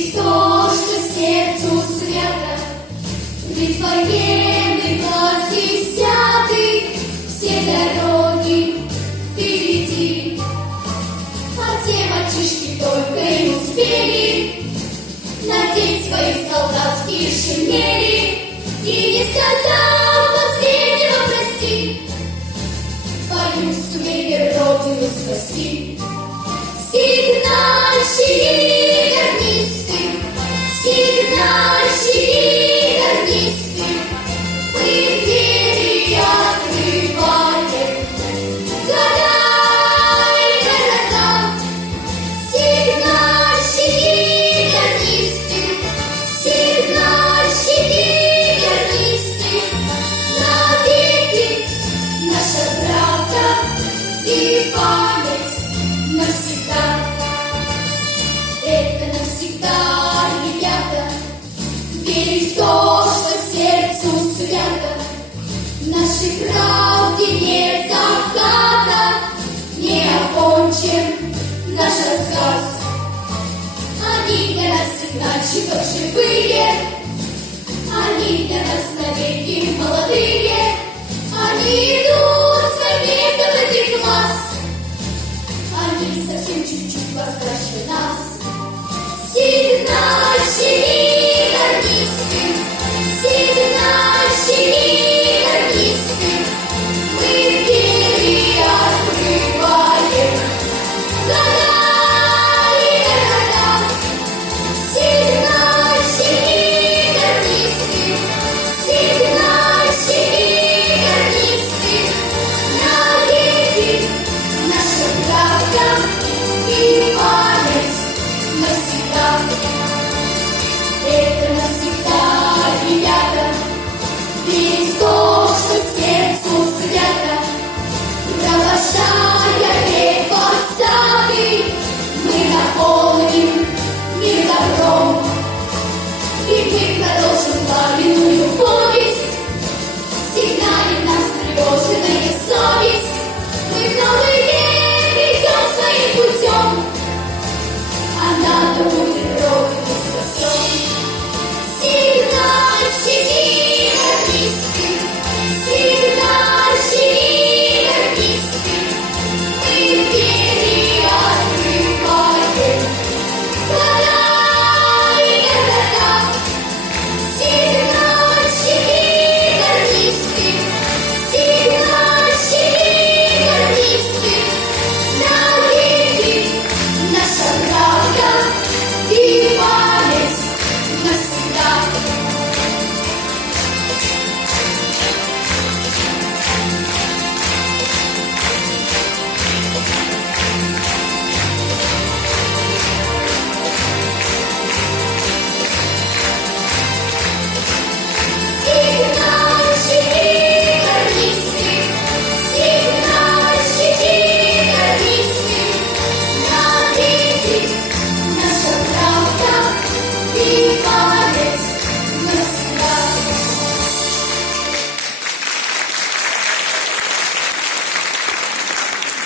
Верить в то, что сердцу свято, ведь военный глаз десятый, все дороги впереди. А те мальчишки только и успели надеть свои солдатские шинели и, не сказав последнего прости, в бою сумели родину спасти. Сигнальщики, гарнисты, сигнальщики, гарнисты, мы двери открываем города и города. Сигнальщики, гарнисты, сигнальщики, гарнисты, навеки наша правда и память навсегда. Это навсегда, ребята, верить в то, что сердцу свято. В нашей правде нет заката, не окончен наш рассказ. Они для нас сигнальщиков живые, они для нас навеки молодые. Они идут с войны забытый класс, они совсем чуть-чуть восстают.